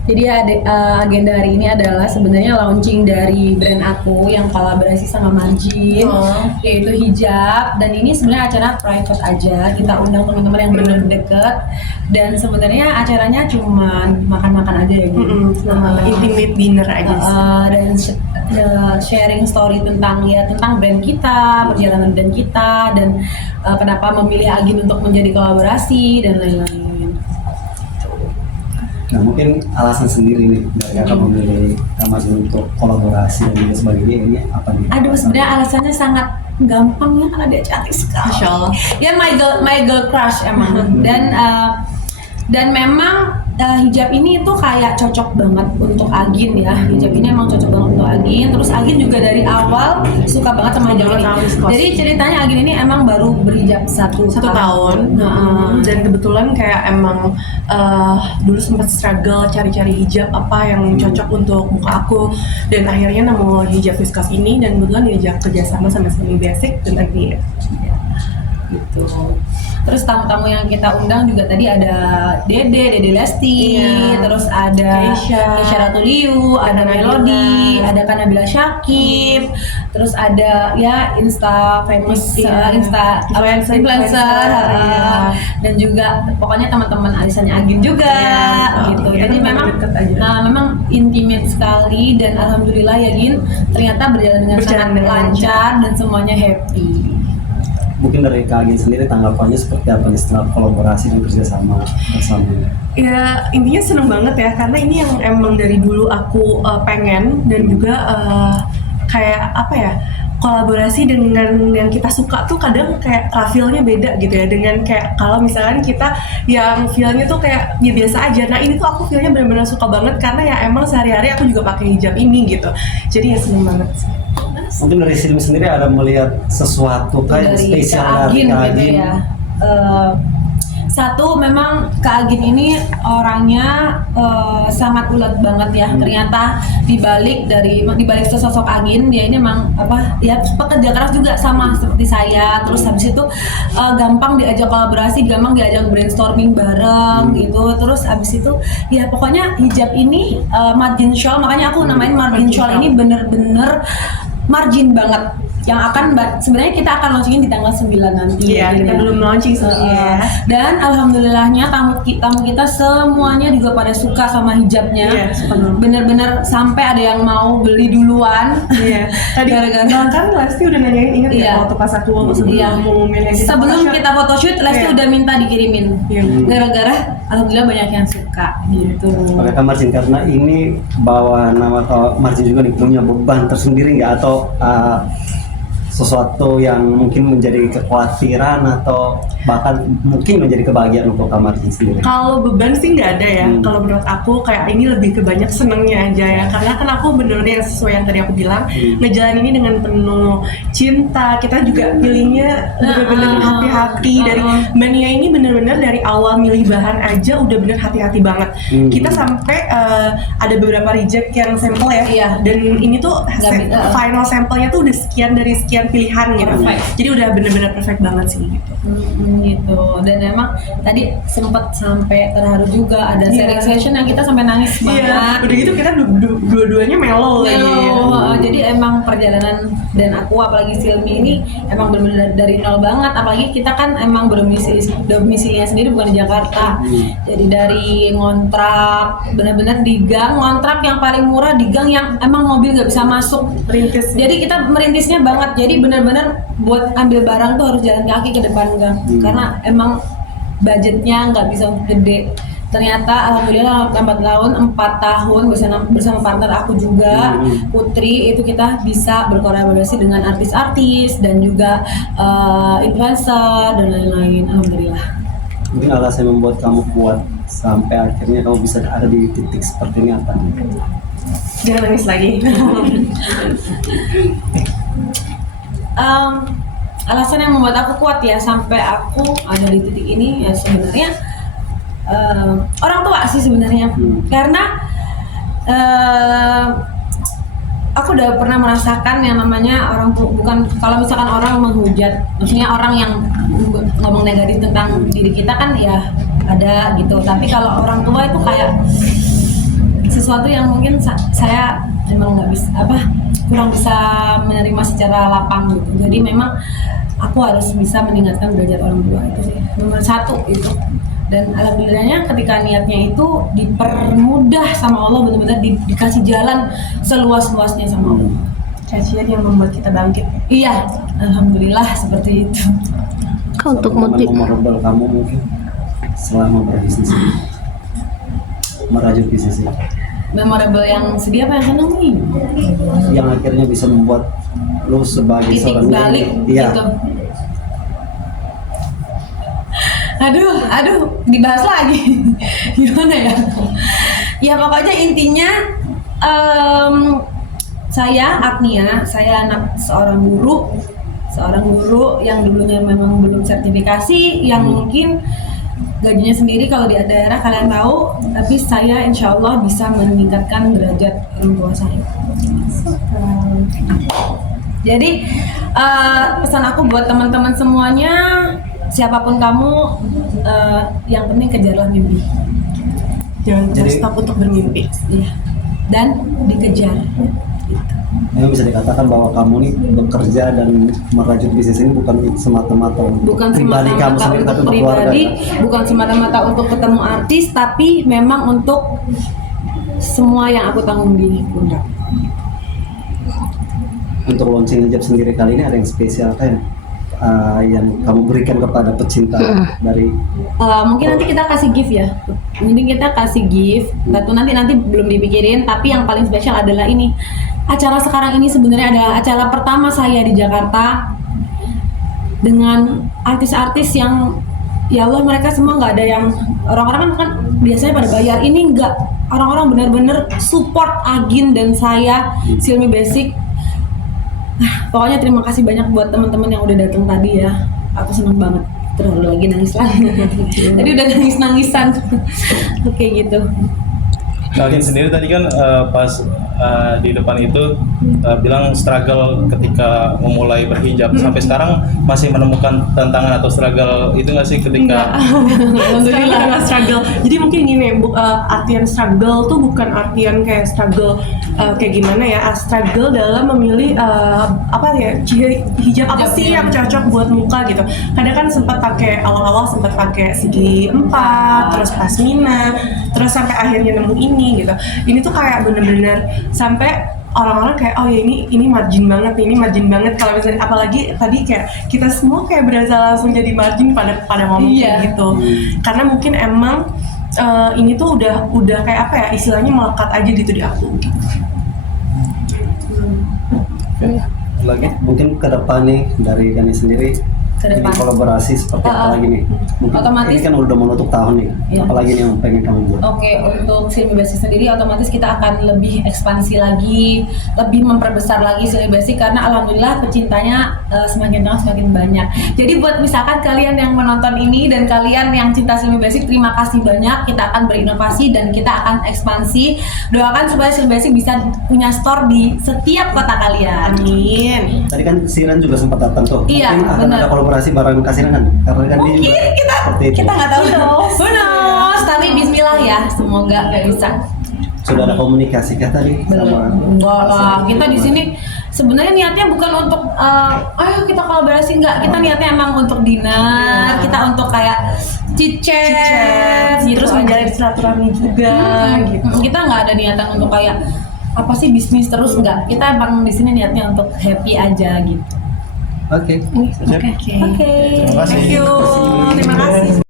Jadi agenda hari ini adalah sebenarnya launching dari brand aku yang kolaborasi sama Margin, yaitu hijab. Dan ini sebenarnya acara private aja, kita undang teman-teman yang benar-benar deket. Dan sebenarnya acaranya cuma makan-makan aja ya, intimate dinner aja. Dan sharing story tentang brand kita, perjalanan brand kita, dan kenapa memilih Agin untuk menjadi kolaborasi dan lain-lain. Nah mungkin alasan sendiri nih dari kakak memilih Margin untuk kolaborasi dan juga sebagainya ini apa nih? Aduh, sebenarnya alasannya sangat gampang ya, karena dia cantik sekali. Masya Allah. Ya my girl crush emang. Dan memang hijab ini tuh kayak cocok banget untuk Agin ya. Hijab ini emang cocok banget untuk Agin. Terus Agin juga dari awal suka banget sama hijab ini. Jadi ceritanya Agin ini emang baru berhijab satu tahun. Dan kebetulan kayak emang dulu sempat struggle cari-cari hijab apa yang cocok untuk muka aku. Dan akhirnya nemu hijab viscose ini, dan kebetulan diajak kerjasama sama Semi Basic dan Agni. Gitu. Terus tamu-tamu yang kita undang juga tadi ada Dede Lesti, terus ada Keisha Ratuliu, ada Melody, ada Kanabila Syakib, terus ada ya influencer, dan juga pokoknya teman-teman arisannya Agin juga, gitu. Jadi memang intimate sekali, dan alhamdulillah ya Gin, ternyata berjalan dengan sangat lancar dan semuanya happy. Mungkin dari Kak Agin sendiri tanggapannya seperti apa nih setelah kolaborasi dan kerjasama bersama? Ya intinya seneng banget ya, karena ini yang emang dari dulu aku pengen, dan juga kayak apa ya, kolaborasi dengan yang kita suka tuh kadang kayak feel-nya beda gitu ya, dengan kayak kalau misalkan kita yang feel-nya tuh kayak ya biasa aja. Nah ini tuh aku feel-nya benar-benar suka banget, karena ya emang sehari-hari aku juga pakai hijab ini gitu. Jadi ya seneng banget sih. Mungkin dari Silmi sendiri ada melihat sesuatu kayak spesial dari Kak Agin gitu ya. Satu, memang Kak Agin ini orangnya sangat ulet banget ya. Ternyata dibalik sosok Agin, dia ini memang pekerja keras juga sama seperti saya. Terus habis itu gampang diajak kolaborasi, gampang diajak brainstorming bareng gitu. Terus habis itu ya pokoknya hijab ini Margin Shawl, makanya aku namain Margin Shawl ini bener-bener Margin banget, yang akan sebenarnya kita akan launchingin di tanggal 9 nanti. Iya, kita belum launching sebenarnya. Dan alhamdulillahnya tamu kita semuanya juga pada suka sama hijabnya. Bener-bener sampai ada yang mau beli duluan. Iya. Tadi kan Lesti udah nanyain, ingat ya waktu pas aku sebelum kita photoshoot, Lesti udah minta dikirimin. Gara-gara alhamdulillah banyak yang suka gitu. Oke Kak Margin, karena ini bawa nama Kak Margin juga nih, punya beban tersendiri nggak, atau sesuatu yang mungkin menjadi kekhawatiran atau bahkan mungkin menjadi kebahagiaan untuk Kak Margin sendiri? Kalau beban sih nggak ada ya. Kalau menurut aku kayak ini lebih ke banyak senengnya aja ya, karena kan aku bener-bener yang sesuai yang tadi aku bilang, ngejalan ini dengan penuh cinta. Kita juga pilihnya bener-bener hati-hati. Dari Mania ini bener-bener dari awal milih bahan aja udah bener hati-hati banget. Kita sampai ada beberapa reject yang sampel ya, dan ini tuh final sampelnya tuh udah sekian dari sekian pilihan gitu. Jadi udah bener-bener perfect banget sih gitu. Gitu. Dan emang tadi sempat sampai terharu juga, ada sharing session yang kita sampai nangis banget. Udah gitu kita dua-duanya mellow lagi. Jadi emang perjalanan dan aku apalagi Silmi ini emang benar-benar dari nol banget. Apalagi kita kan emang domisilinya sendiri bukan di Jakarta. Jadi dari ngontrak, benar-benar di gang, ngontrak yang paling murah di gang yang emang mobil nggak bisa masuk. Jadi kita merintisnya banget. Jadi benar-benar buat ambil barang tuh harus jalan kaki ke depan gang, karena emang budgetnya nggak bisa gede. Ternyata alhamdulillah 4 tahun bersama partner aku juga, Putri, itu kita bisa berkolaborasi dengan artis-artis dan juga influencer dan lain-lain. Alhamdulillah. Mungkin alasan yang membuat kamu kuat sampai akhirnya kamu bisa ada di titik seperti ini apa? Jangan nangis lagi. Alasan yang membuat aku kuat ya sampai aku ada di titik ini ya sebenarnya orang tua sih sebenarnya. Karena aku udah pernah merasakan yang namanya orang tua, bukan kalau misalkan orang menghujat, maksudnya orang yang ngomong negatif tentang diri kita kan ya ada gitu, tapi kalau orang tua itu kayak sesuatu yang mungkin saya memang nggak bisa kurang bisa menerima secara lapang gitu. Jadi memang aku harus bisa meningkatkan derajat orang tua, itu sih nomor satu itu. Dan alhamdulillahnya ketika niatnya itu dipermudah sama Allah, benar-benar dikasih jalan seluas-luasnya sama Allah. Cacian yang membuat kita bangkit. Iya, alhamdulillah seperti itu. Untuk motif memorable kamu mungkin selama berbisnis ini, merajut bisnis ini, Memorable yang sedih apa yang senang nih? yang akhirnya bisa membuat lo sebagai Titik seorang balik diri, iya, gitu. Aduh, dibahas lagi. Gimana ya? Ya pokoknya intinya saya Agnia, saya anak seorang guru yang dulunya memang belum sertifikasi, yang mungkin gajinya sendiri kalau di daerah kalian tahu, tapi saya insya Allah bisa meningkatkan derajat orang tua saya. Jadi pesan aku buat teman-teman semuanya, siapapun kamu, yang penting kejarlah mimpi. Jangan Jadi- stop untuk bermimpi. Iya. Dan dikejar. ini bisa dikatakan bahwa kamu nih bekerja dan merajut bisnis ini bukan semata-mata untuk Bukan pribadi kamu semata-mata sendiri, tapi untuk untuk keluarga. pribadi, Ya? bukan semata-mata untuk ketemu artis, tapi memang untuk semua yang aku tanggung di pundak. Untuk launching hijab sendiri kali ini ada yang spesial kan yang kamu berikan kepada pecinta dari Mungkin nanti kita kasih gift ya. Mungkin kita kasih gift. Nanti belum dipikirin. Tapi yang paling spesial adalah ini. Acara sekarang ini sebenarnya adalah acara pertama saya di Jakarta dengan artis-artis yang ya Allah, mereka semua nggak ada yang orang-orang kan biasanya pada bayar. Ini nggak, orang-orang benar-benar support Agin dan saya Silmi Basic. Pokoknya terima kasih banyak buat teman-teman yang udah datang tadi ya. Aku seneng banget. Terlalu lagi nangis lagi. Tadi udah nangis-nangisan. Oke gitu. Kalian sendiri tadi kan pas di depan itu bilang struggle ketika memulai berhijab, sampai sekarang masih menemukan tantangan atau struggle itu nggak sih ketika Sekarang kita nggak struggle. Jadi mungkin gini, artian struggle tuh bukan artian kayak struggle kayak gimana ya. Struggle dalam memilih apa ya, hijab apa sih yang cocok buat muka gitu. Kadang kan sempat pakai awal-awal sempat pakai segi 4, terus pasmina, terus sampai akhirnya nemu ini gitu. Ini tuh kayak bener-bener sampai orang-orang kayak oh ya ini margin banget nih, ini margin banget. Kalau misalnya apalagi tadi kayak kita semua kayak berasa langsung jadi margin pada ngomong Iya. kayak gitu. Karena mungkin emang ini tuh udah kayak apa ya, istilahnya melekat aja gitu di aku. lagi mungkin ke depan nih dari Gani sendiri Ke ini depan. kolaborasi seperti apa lagi nih? Mungkin Otomatis- ini kan udah menutup tahun nih, Iya. apalagi nih yang pengen kamu buat? Oke, untuk Silmi Basic sendiri otomatis kita akan lebih ekspansi lagi, lebih memperbesar lagi Silmi Basic karena alhamdulillah pecintanya semakin lama semakin banyak. Jadi buat misalkan kalian yang menonton ini dan kalian yang cinta Silmi Basic, terima kasih banyak. Kita akan berinovasi dan kita akan ekspansi. Doakan supaya Silmi Basic bisa punya store di setiap kota kalian. Amin. Tadi kan Siren juga sempat datang tuh. Iya, Mungkin akan benar. ada kolaborasi bareng Kasiran kan? Karena kan Mungkin dia seperti itu. kita nggak tahu. Who knows? Tapi Bismillah ya, semoga nggak bisa. Sudah ada komunikasi kah tadi sama? Enggak lah, kita di sini sebenarnya niatnya bukan untuk ayo kita kolaborasi, enggak. Kita niatnya emang untuk dinner, kita untuk kayak chit-chat, gitu Terus aja. menjalin silaturahmi juga gitu. Kita nggak ada niatan untuk kayak apa sih bisnis terus, enggak. Kita emang di sini niatnya untuk happy aja gitu. Oke. Oke. Terima kasih. Thank you. Terima kasih.